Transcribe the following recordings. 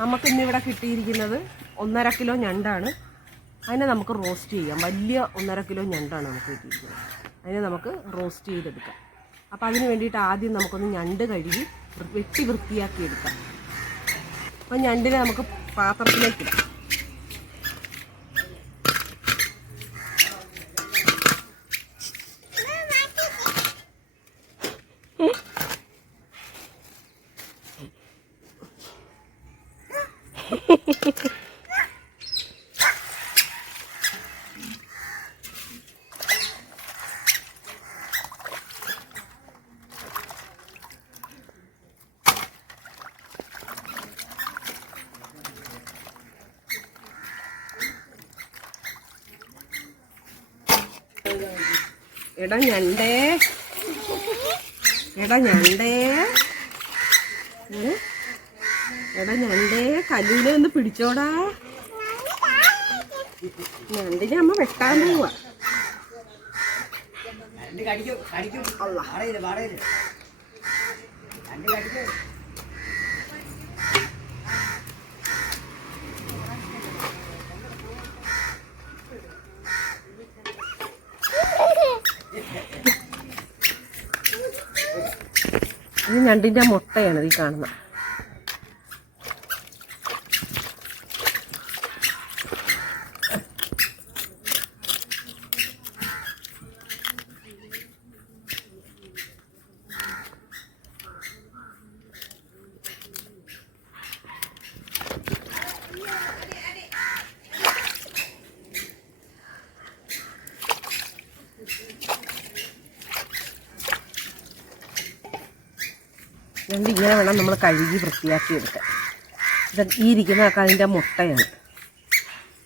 നമുക്കിന്നിവിടെ കിട്ടിയിരിക്കുന്നത് 1.5 കിലോ ഞണ്ടാണ്. അതിനെ നമുക്ക് റോസ്റ്റ് ചെയ്യാം. വലിയ 1.5 കിലോ ഞണ്ടാണ് നമുക്ക് കിട്ടിയിരിക്കുന്നത്. അതിനെ നമുക്ക് റോസ്റ്റ് ചെയ്തെടുക്കാം. അപ്പോൾ അതിന് വേണ്ടിയിട്ട് ആദ്യം നമുക്കൊന്ന് ഞണ്ട് കഴുകി വെട്ടി വൃത്തിയാക്കി എടുക്കാം. അപ്പോൾ ഞണ്ടിനെ നമുക്ക് പാത്രത്തിലേക്ക് ഇടാം. എടാ ഞണ്ടേ, എടാ ഞണ്ടേ, എടാ ഞണ്ടേ, കല്ലൂനെ ഒന്ന് പിടിച്ചോടാ. ഞണ്ടിനെ അമ്മ വെട്ടാൻ പോവാ. ഇത് ഞണ്ടിന്റെ മുട്ടയാണ് ഈ കാണുന്നത്. ഞണ്ട് ഇങ്ങനെ വേണം നമ്മൾ കഴുകി വൃത്തിയാക്കി എടുക്കാൻ. ഈ ഇരിക്കുന്നതൊക്കെ അതിൻ്റെ മുട്ടയാണ്.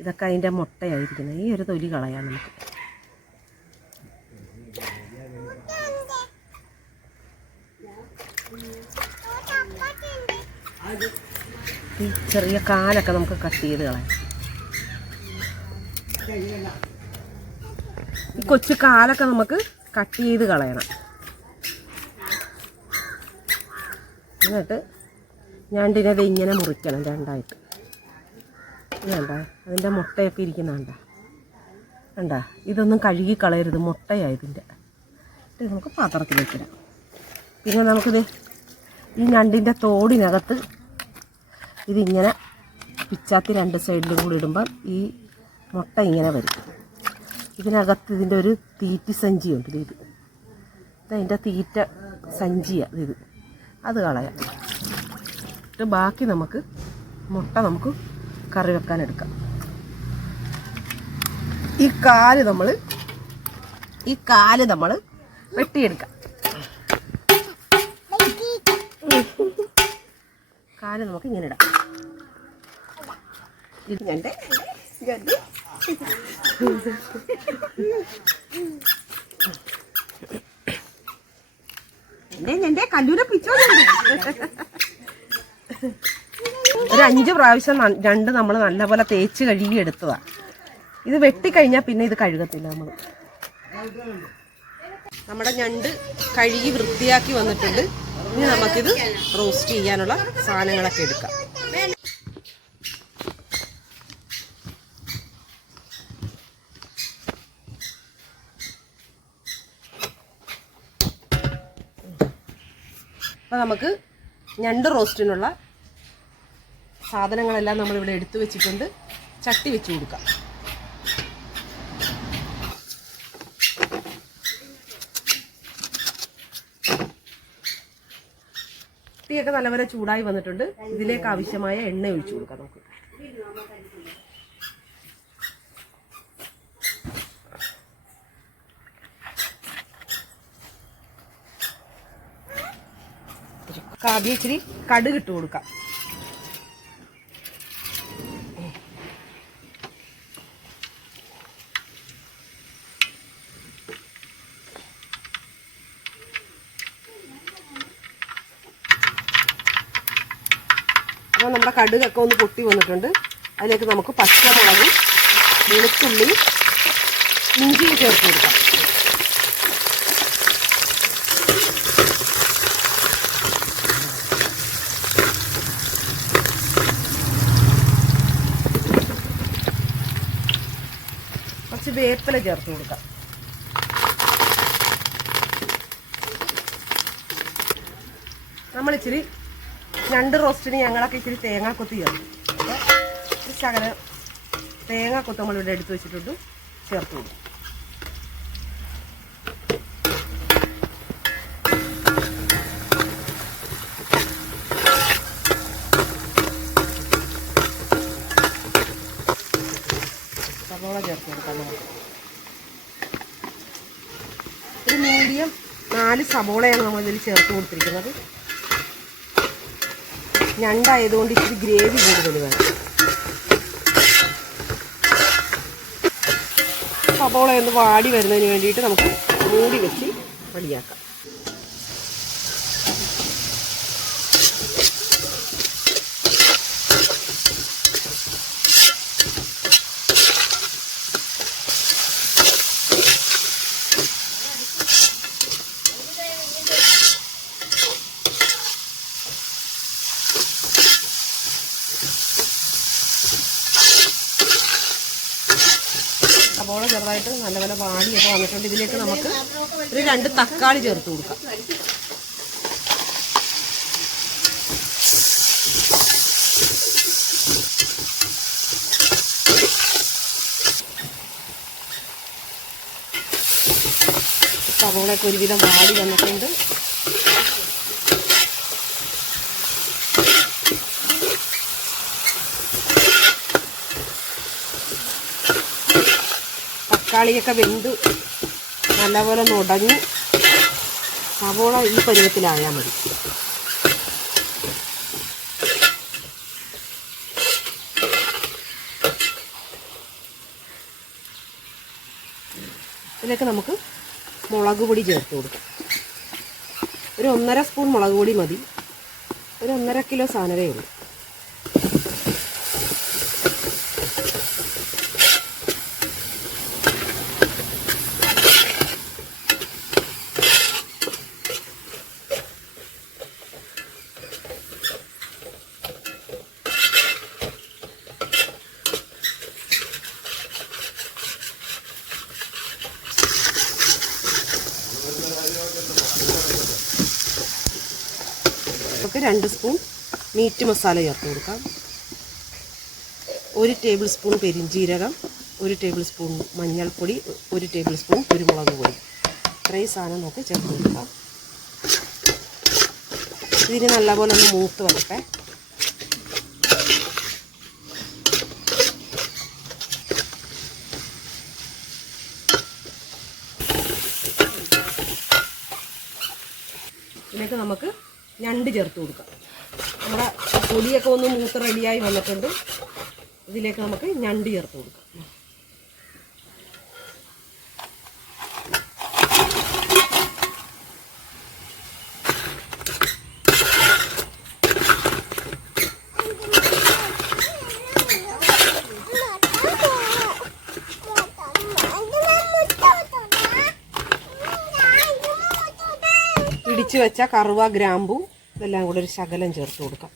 ഇതൊക്കെ അതിൻ്റെ മുട്ടയായിരിക്കുന്നത്. ഈ ഒരു തൊലി കളയാം നമുക്ക്. ഈ ചെറിയ കാലൊക്കെ നമുക്ക് കട്ട് ചെയ്ത് കളയാം. ഈ കൊച്ചു കാലൊക്കെ നമുക്ക് കട്ട് ചെയ്ത് കളയണം. എന്നിട്ട് ഞണ്ടിനത് ഇങ്ങനെ മുറിക്കണം രണ്ടായിട്ട്. വേണ്ട, അതിൻ്റെ മുട്ടയൊക്കെ ഇരിക്കുന്നുണ്ട. വേണ്ട, ഇതൊന്നും കഴുകി കളയരുത്, മുട്ടയായതിൻ്റെ. ഇത് നമുക്ക് പാത്രത്തിലേക്ക് ഇടാം. പിന്നെ നമുക്കിത് ഈ ഞണ്ടിൻ്റെ തോടിനകത്ത് ഇതിങ്ങനെ പിച്ചാത്തി 2 സൈഡിലും കൂടി ഇടുമ്പം ഈ മുട്ട ഇങ്ങനെ വരും. ഇതിനകത്ത് ഇതിൻ്റെ ഒരു തീറ്റി സഞ്ചിയുണ്ട്. ഇതതിൻ്റെ തീറ്റ സഞ്ചിയാണ് ഇത്. അത് കളയാം. എന്നിട്ട് ബാക്കി നമുക്ക് മുട്ട നമുക്ക് കറി വെക്കാൻ എടുക്കാം. ഈ കാല് നമ്മൾ വെട്ടിയെടുക്കാം. കാല് നമുക്ക് ഇങ്ങനെ ഇടാം. ഇത് ഞണ്ടേ കല്ലൂരെ പിച്ചോ. ഒരു 5 പ്രാവശ്യം ഞണ്ട് നമ്മൾ നല്ലപോലെ തേച്ച് കഴുകി എടുത്തതാണ്. ഇത് വെട്ടിക്കഴിഞ്ഞാൽ പിന്നെ ഇത് കഴുകത്തില്ല നമ്മൾ. നമ്മുടെ ഞണ്ട് കഴുകി വൃത്തിയാക്കി വന്നിട്ടുണ്ട്. ഇനി നമുക്കിത് റോസ്റ്റ് ചെയ്യാനുള്ള സാധനങ്ങളൊക്കെ എടുക്കാം. അപ്പോൾ നമുക്ക് ഞണ്ട് റോസ്റ്റിനുള്ള സാധനങ്ങളെല്ലാം നമ്മളിവിടെ എടുത്തു വെച്ചിട്ടുണ്ട്. ചട്ടി വെച്ച് കൊടുക്കാം. ചട്ടിയൊക്കെ നല്ലപോലെ ചൂടായി വന്നിട്ടുണ്ട്. ഇതിലേക്ക് ആവശ്യമായ എണ്ണ ഒഴിച്ചു കൊടുക്കാം നമുക്ക്. ആദ്യം ഇച്ചിരി കടുക് ഇട്ട് കൊടുക്കാം. അപ്പോൾ നമ്മുടെ കടുകൊക്കെ ഒന്ന് പൊട്ടി വന്നിട്ടുണ്ട്. അതിലേക്ക് നമുക്ക് പച്ചമുളകും വെളുത്തുള്ളി ഇഞ്ചിയും ചേർത്ത് കൊടുക്കാം. കുറച്ച് വേപ്പില ചേർത്ത് കൊടുക്കാം. നമ്മളിച്ചിരി ഞണ്ട് റോസ്റ്റിന് ഞങ്ങളൊക്കെ ഇച്ചിരി തേങ്ങാക്കൊത്ത് ചേർക്കും. അപ്പോൾ ഒരു ശകലം തേങ്ങാക്കൊത്ത് നമ്മളിവിടെ എടുത്ത് വെച്ചിട്ടുണ്ട്, ചേർത്ത് കൊടുക്കും. സവോള ചേർത്ത് കൊടുക്കാം. നമുക്ക് ഒരു മീഡിയം 4 സവോളയാണ് നമ്മളിതിൽ ചേർത്ത് കൊടുത്തിരിക്കുന്നത്. ഞണ്ടായതുകൊണ്ട് ഇച്ചിരി ഗ്രേവി കൂടുതൽ വേണം. സവോള ഒന്ന് വാടി വരുന്നതിന് വേണ്ടിയിട്ട് നമുക്ക് മൂടി വെച്ച് റെഡിയാക്കാം. സവോള ചെറുതായിട്ട് നല്ലപോലെ വാടിയൊക്കെ വന്നിട്ടുണ്ട്. ഇതിലേക്ക് നമുക്ക് ഒരു 2 തക്കാളി ചേർത്ത് കൊടുക്കാം. സവോളയൊക്കെ ഒരുവിധം വാടി വന്നിട്ടുണ്ട്. തക്കാളിയൊക്കെ വെന്ത് നല്ലപോലെ ഒന്ന് ഉടഞ്ഞ് സവോള ഈ പരുവത്തിലായാൽ മതി. ഇതിലേക്ക് നമുക്ക് മുളക് പൊടി ചേർത്ത് കൊടുക്കാം. ഒരു 1.5 സ്പൂൺ മുളക് പൊടി മതി. ഒരു 1.5 കിലോ സാധനമേ ഉള്ളൂ. നമുക്ക് 2 സ്പൂൺ മീറ്റ് മസാല ചേർത്ത് കൊടുക്കാം. 1 ടേബിൾ സ്പൂൺ പെരിഞ്ജീരകം, 1 ടേബിൾ സ്പൂൺ മഞ്ഞൾപ്പൊടി, 1 ടേബിൾ സ്പൂൺ കുരുമുളക് പൊടി. ഇത്രയും സാധനം നമുക്ക് ചേർത്ത് കൊടുക്കാം. ഇതിന് നല്ലപോലെ ഒന്ന് മൂത്ത് വരട്ടെ. ഇതിലേക്ക് നമുക്ക് ഞണ്ട് ചേർത്ത് കൊടുക്കാം. നമ്മുടെ പൊടിയൊക്കെ ഒന്ന് മൂത്ത് റെഡിയായി വന്നിട്ടുണ്ട്. ഇതിലേക്ക് നമുക്ക് ഞണ്ട് ചേർത്ത് കൊടുക്കാം. ഇടിച്ചു വെച്ച കറുവ, ഗ്രാമ്പു ഇതെല്ലാം കൂടെ ഒരു ശകലം ചേർത്ത് കൊടുക്കാം.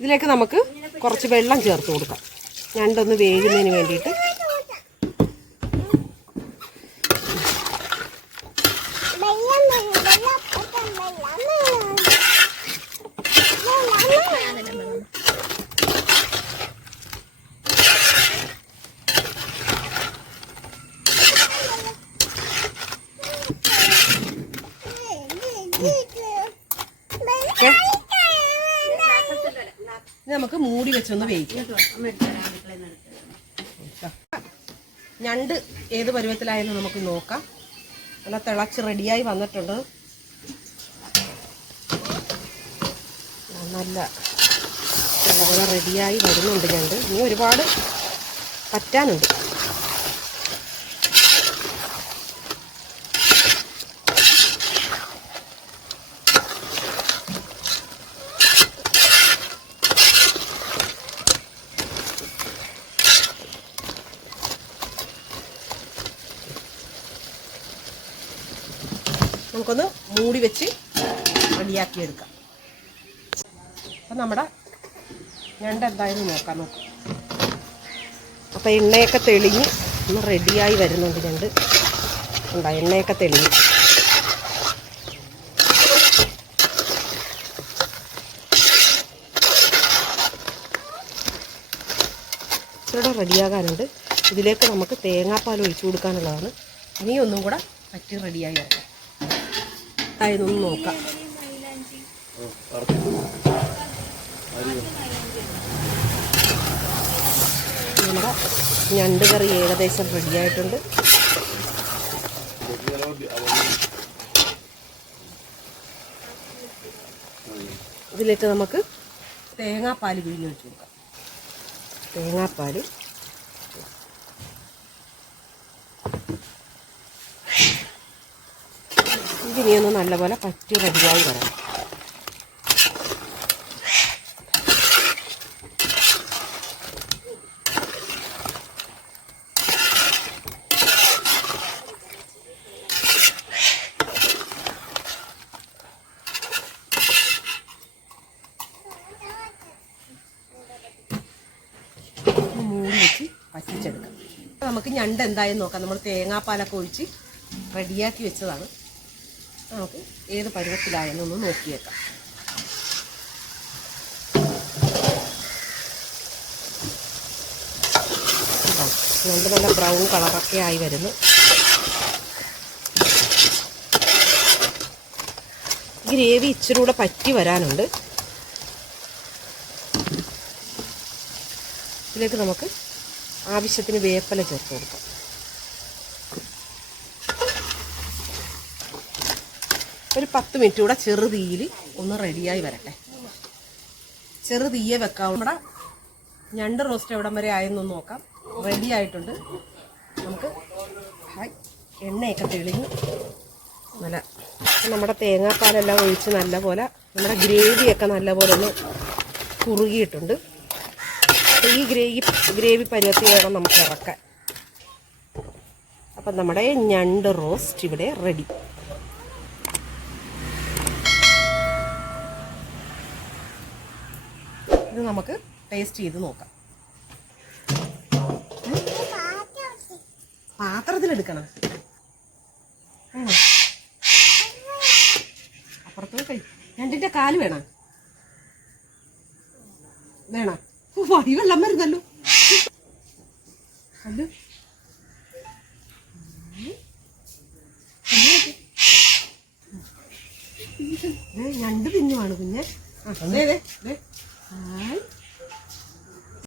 ഇതിലേക്ക് നമുക്ക് കുറച്ച് വെള്ളം ചേർത്ത് കൊടുക്കാം, ഞണ്ടൊന്ന് വേകുന്നതിന് വേണ്ടിയിട്ട്. നമുക്ക് മൂടി വെച്ചൊന്ന് വേവിക്കാം. ഞണ്ട് ഏത് പരുവത്തിലായെന്ന് നമുക്ക് നോക്കാം. നല്ല തിളച്ച് റെഡിയായി വന്നിട്ടുണ്ട്. നല്ല നല്ലപോലെ റെഡിയായി വരുന്നുണ്ട് ഞണ്ട്. ഇനി ഒരുപാട് പറ്റാനുണ്ട്. നമുക്കൊന്ന് മൂടി വെച്ച് റെഡിയാക്കി എടുക്കാം. അപ്പം നമ്മുടെ ഞണ്ട് എന്തായാലും നോക്കാം. അപ്പോൾ എണ്ണയൊക്കെ തെളിഞ്ഞ് ഒന്ന് റെഡിയായി വരുന്നുണ്ട് ഞണ്ട്. ഉണ്ടാ എണ്ണയൊക്കെ തെളിഞ്ഞ് ഇച്ചിരി റെഡിയാകാനുണ്ട്. ഇതിലേക്ക് നമുക്ക് തേങ്ങാപ്പാൽ ഒഴിച്ചു കൊടുക്കാനുള്ളതാണ്. ഇനിയൊന്നും കൂടെ പറ്റി റെഡിയായി വരാം. അതൊന്ന് നോക്കാം. നമ്മുടെ ഞണ്ട് കറി ഏകദേശം റെഡിയായിട്ടുണ്ട്. ഇതിലേക്ക് നമുക്ക് തേങ്ങാപ്പാൽ പിഴിഞ്ഞ് ഒഴിച്ചു കൊടുക്കാം. തേങ്ങാപ്പാൽ ഇതിനെയൊന്ന് നല്ലപോലെ പറ്റി റെഡിയായി വരാം. മൂടി വെച്ച് പറ്റിച്ചെടുക്കാം. നമുക്ക് ഞണ്ട് എന്തായെന്ന് നോക്കാം. നമ്മൾ തേങ്ങാപ്പാലൊക്കെ ഒഴിച്ച് റെഡിയാക്കി വെച്ചതാണ്. നമുക്ക് ഏത് പരുവത്തിലായെന്നൊന്ന് നോക്കിയേക്കാം. ഞണ്ട് നല്ല ബ്രൗൺ കളറൊക്കെ ആയി വരുന്നു. ഗ്രേവി ഇച്ചിരി കൂടെ പറ്റി വരാനുണ്ട്. ഇതിലേക്ക് നമുക്ക് ആവശ്യത്തിന് വേപ്പില ചേർത്ത് കൊടുക്കാം. ഒരു 10 മിനിറ്റ് കൂടെ ചെറുതീയിൽ ഒന്ന് റെഡിയായി വരട്ടെ. ചെറുതീയെ വെക്കാം. നമ്മുടെ ഞണ്ട് റോസ്റ്റ് എവിടം വരെ ആയെന്നൊന്ന് നോക്കാം. റെഡി ആയിട്ടുണ്ട്. നമുക്ക് എണ്ണയൊക്കെ തെളിഞ്ഞ് നല്ല നമ്മുടെ തേങ്ങാപ്പാലെല്ലാം ഒഴിച്ച് നല്ലപോലെ നമ്മുടെ ഗ്രേവിയൊക്കെ നല്ലപോലെ ഒന്ന് കുറുകിയിട്ടുണ്ട്. ഈ ഗ്രേവി പരുവത്തിൽ വേണം നമുക്ക് ഇറക്കാൻ. അപ്പം നമ്മുടെ ഞണ്ട് റോസ്റ്റ് ഇവിടെ റെഡി. ഇത് നമുക്ക് ടേസ്റ്റ് ചെയ്ത് നോക്കാം. പാത്രത്തിലെടുക്കണം. അപ്പുറത്ത് ഞണ്ടിൻ്റെ കാല് വേണം. വഴി വെള്ളം വരുന്നല്ലോ. അല്ലോ ഞണ്ട് തിന്നുവാണ് കുഞ്ഞെ.